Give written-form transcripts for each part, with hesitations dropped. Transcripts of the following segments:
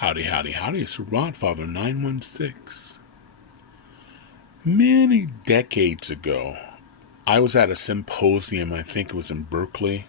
Howdy, howdy, howdy. It's Rodfather 916. Many decades ago, I was at a symposium, I think it was in Berkeley,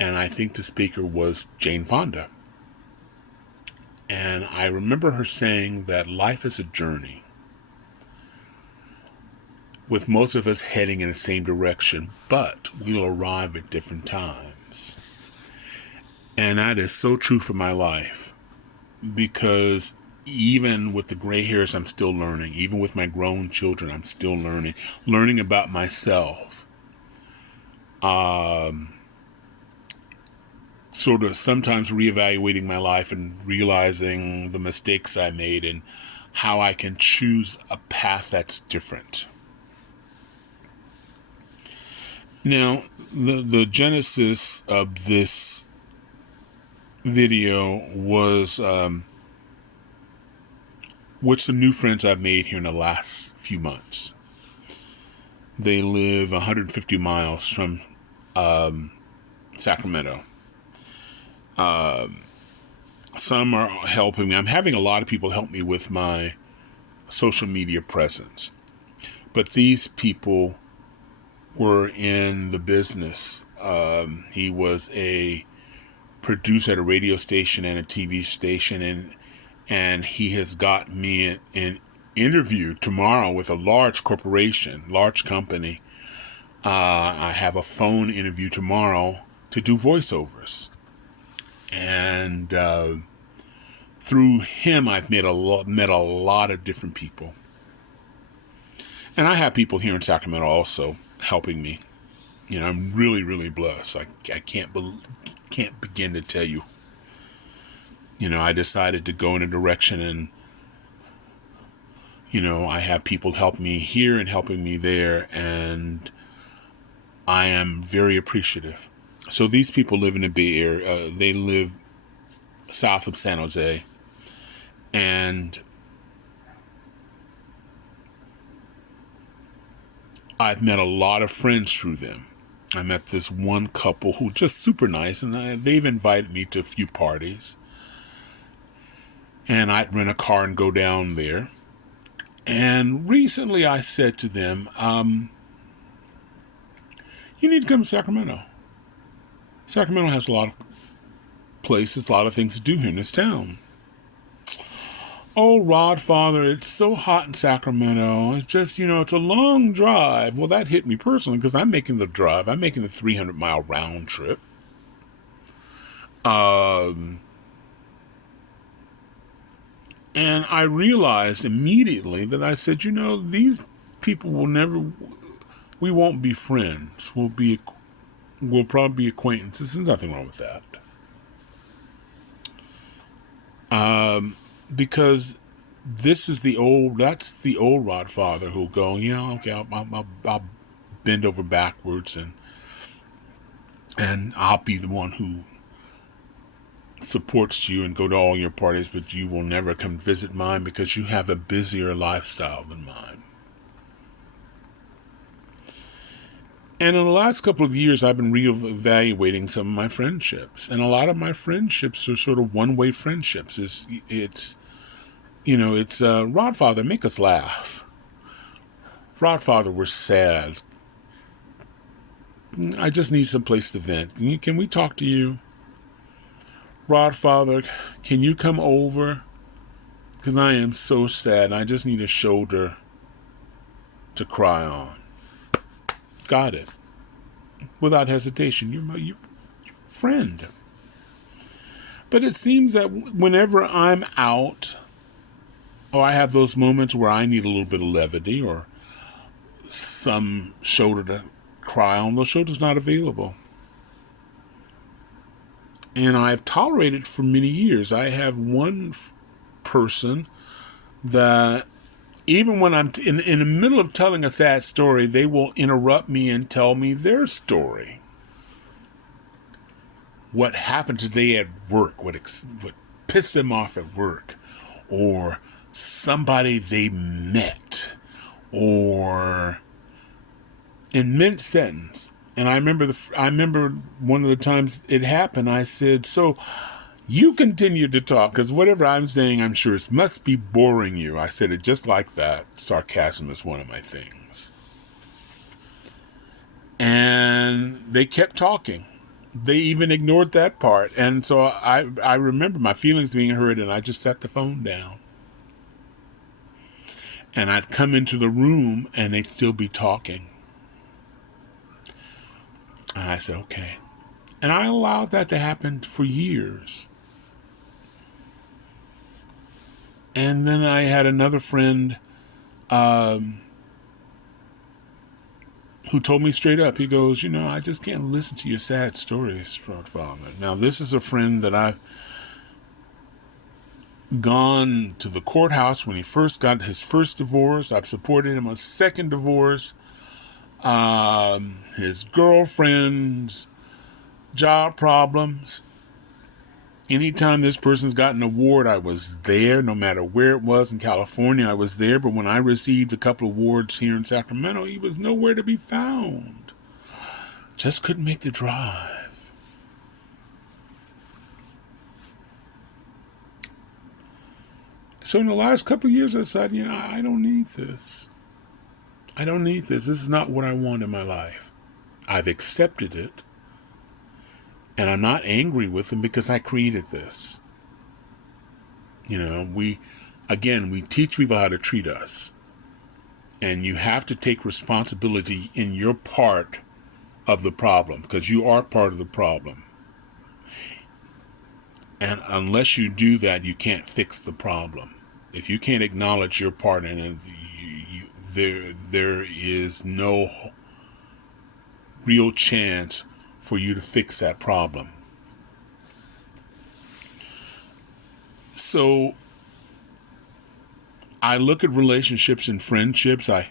and I think the speaker was Jane Fonda. And I remember her saying that life is a journey, with most of us heading in the same direction, but we'll arrive at different times. And that is so true for my life, because even with the gray hairs, I'm still learning. Even with my grown children, I'm still learning about myself. Sort of sometimes reevaluating my life and realizing the mistakes I made and how I can choose a path that's different. Now, the genesis of this video was with some new friends I've made here in the last few months. They live 150 miles from Sacramento. Some are helping me. I'm having a lot of people help me with my social media presence. But these people were in the business. He was a producer at a radio station and a TV station, and he has got me an interview tomorrow with a large corporation, large company. I have a phone interview tomorrow to do voiceovers. And through him, I've met a lot of different people. And I have people here in Sacramento also helping me. You know, I'm really, really blessed. I can't begin to tell you. You know, I decided to go in a direction, and you know, I have people helping me here and helping me there, and I am very appreciative. So these people live in the Bay Area. They live south of San Jose, and I've met a lot of friends through them. I met this one couple who just super nice, and they've invited me to a few parties. And I'd rent a car and go down there. And recently I said to them, you need to come to Sacramento. Sacramento has a lot of places, a lot of things to do here in this town. Oh, Rodfather, it's so hot in Sacramento. It's just, you know, it's a long drive. Well, that hit me personally because I'm making the drive. I'm making the 300-mile round trip. And I realized immediately that I said, you know, these people we won't be friends. We'll probably be acquaintances. There's nothing wrong with that. Because that's the old Rodfather who'll go, you know, okay, I'll bend over backwards and I'll be the one who supports you and go to all your parties, but you will never come visit mine because you have a busier lifestyle than mine. And in the last couple of years, I've been reevaluating some of my friendships, and a lot of my friendships are sort of one-way friendships. It's Rodfather, make us laugh. Rodfather, we're sad. I just need some place to vent. Can we talk to you? Rodfather, can you come over? Because I am so sad and I just need a shoulder to cry on. Got it. Without hesitation, you're my friend. But it seems that whenever I'm out, or I have those moments where I need a little bit of levity or some shoulder to cry on, those shoulders not available. And I've tolerated for many years. I have one person that even when I'm in the middle of telling a sad story, they will interrupt me and tell me their story. What happened today at work, what pissed them off at work, or somebody they met, or in mid-sentence. And I remember one of the times it happened, I said, so You continue to talk, because whatever I'm saying, I'm sure it must be boring you. I said it just like that. Sarcasm is one of my things. And they kept talking. They even ignored that part. And so I remember my feelings being hurt, and I just set the phone down. And I'd come into the room, and they'd still be talking. And I said, okay. And I allowed that to happen for years. And then I had another friend who told me straight up, he goes, I just can't listen to your sad stories, Father. Now, this is a friend that I've gone to the courthouse when he first got his first divorce. I've supported him on a second divorce. His girlfriend's job problems. Anytime this person's got an award, I was there. No matter where it was in California, I was there. But when I received a couple of awards here in Sacramento, he was nowhere to be found. Just couldn't make the drive. So in the last couple of years, I decided, I don't need this. I don't need this. This is not what I want in my life. I've accepted it. And I'm not angry with him because I created this. We teach people how to treat us. And you have to take responsibility in your part of the problem, because you are part of the problem. And unless you do that, you can't fix the problem. If you can't acknowledge your part in it, there is no real chance for you to fix that problem. So I look at relationships and friendships. I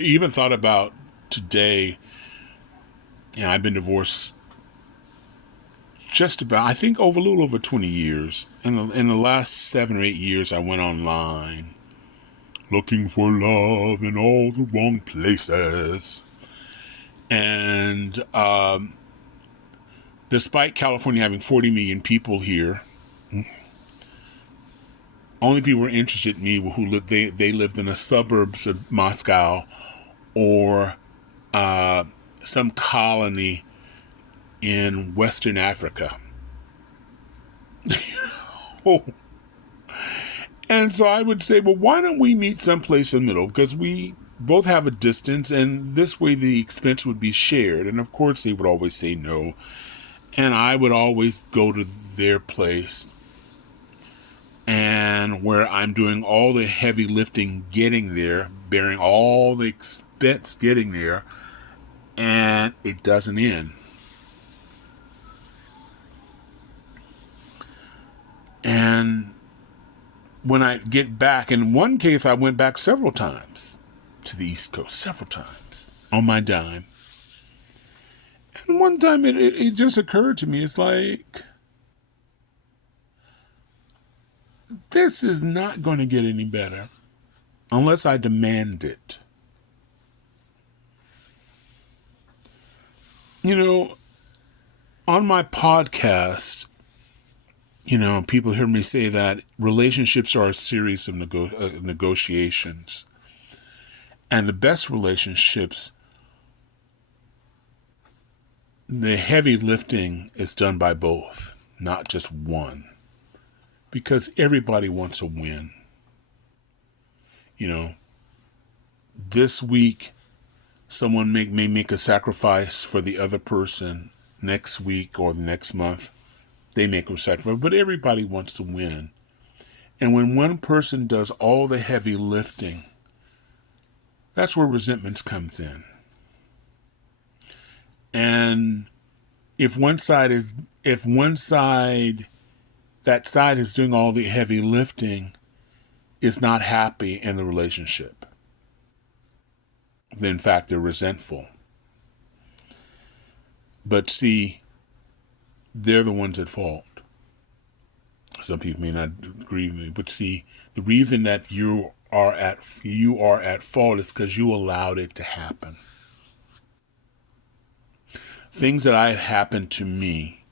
even thought about today. I've been divorced just about, I think, a little over 20 years. In the last 7 or 8 years, I went online looking for love in all the wrong places. And despite California having 40 million people here, only people were interested in me who lived. They lived in the suburbs of Moscow or some colony in Western Africa. And so I would say, well, why don't we meet someplace in the middle? Because we both have a distance, and this way the expense would be shared. And of course, they would always say no. And I would always go to their place, and where I'm doing all the heavy lifting getting there, bearing all the expense getting there, and it doesn't end. And when I get back, in one case, I went back several times to the East Coast, several times on my dime. And one time it just occurred to me, it's like, this is not going to get any better unless I demand it. On my podcast, people hear me say that relationships are a series of negotiations. And the best relationships, the heavy lifting is done by both, not just one. Because everybody wants a win. This week, someone may make a sacrifice for the other person. Next week or the next month, they make a sacrifice. But everybody wants to win. And when one person does all the heavy lifting, that's where resentment comes in. And if that side is doing all the heavy lifting, is not happy in the relationship, then in fact they're resentful. But see, they're the ones at fault. Some people may not agree with me, but see, the reason that you are at fault is because you allowed it to happen. Things that have happened to me,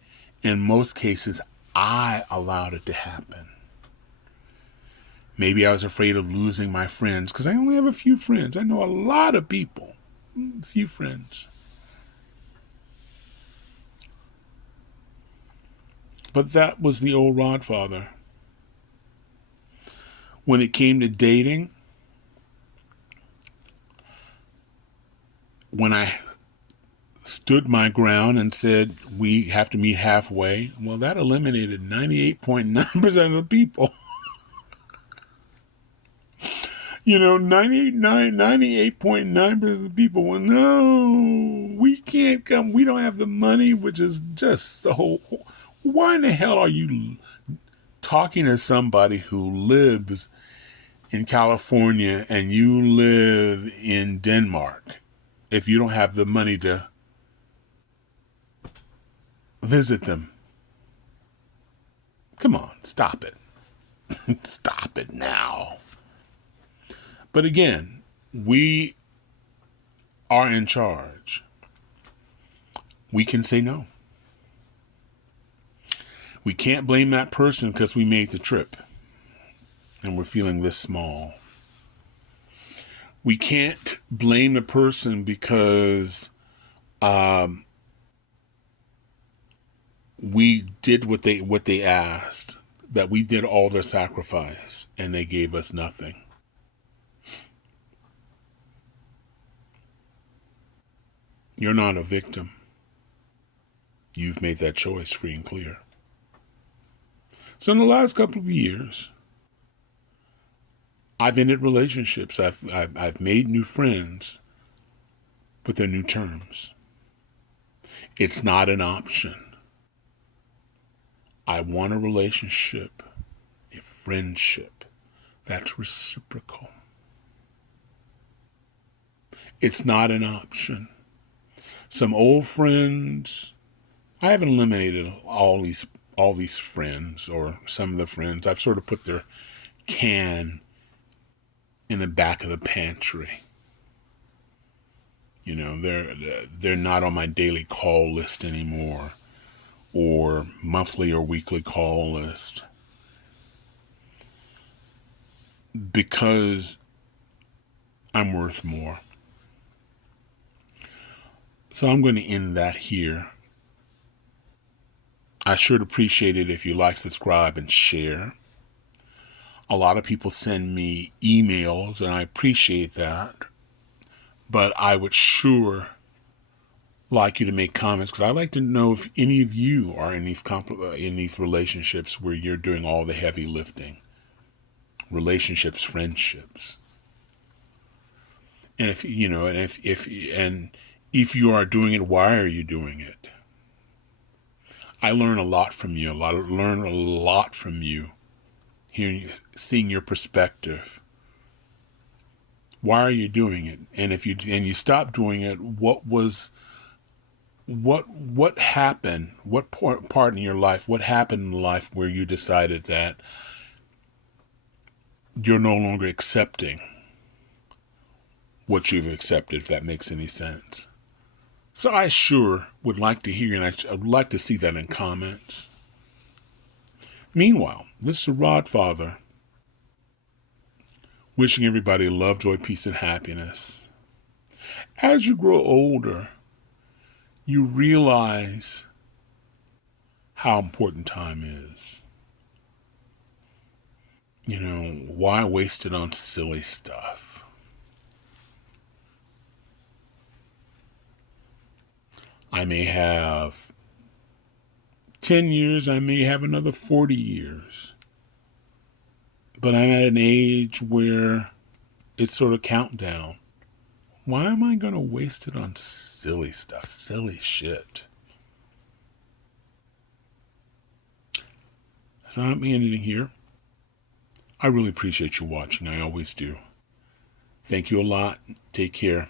in most cases, I allowed it to happen. Maybe I was afraid of losing my friends because I only have a few friends. I know a lot of people, few friends. But that was the old Rodfather. When it came to dating, when I stood my ground and said we have to meet halfway, well, that eliminated 98.9% of the people. 98.9% of the people, well, no, we can't come. We don't have the money, which is just so. Why in the hell are you talking to somebody who lives in California and you live in Denmark if you don't have the money to visit them? Come on, stop it. Stop it now. But again, we are in charge. We can say no. We can't blame that person because we made the trip and we're feeling this small. We can't blame the person because we did what they asked, that we did all their sacrifice and they gave us nothing. You're not a victim. You've made that choice free and clear. So in the last couple of years, I've ended relationships. I've made new friends, but they're new terms. It's not an option. I want a relationship, a friendship that's reciprocal. It's not an option. Some old friends, I haven't eliminated all these friends, or some of the friends. I've sort of put their can in the back of the pantry. They're not on my daily call list anymore, or monthly or weekly call list, because I'm worth more. So I'm going to end that here. I sure appreciate it if you like, subscribe, and share. A lot of people send me emails, and I appreciate that. But I would sure like you to make comments, because I'd like to know if any of you are in these relationships where you're doing all the heavy lifting. Relationships, friendships. And if you are doing it, why are you doing it? I learn a lot from you. Learn a lot from you. Seeing your perspective. Why are you doing it? And if you stop doing it, what happened? What part in your life? What happened in life where you decided that you're no longer accepting what you've accepted? If that makes any sense. So I sure would like to hear, and I would like to see that in comments. Meanwhile, this is Rodfather, wishing everybody love, joy, peace, and happiness. As you grow older, you realize how important time is. Why waste it on silly stuff? I may have 10 years, I may have another 40 years. But I'm at an age where it's sort of countdown. Why am I going to waste it on silly stuff, silly shit? So I'm ending here. I really appreciate you watching. I always do. Thank you a lot. Take care.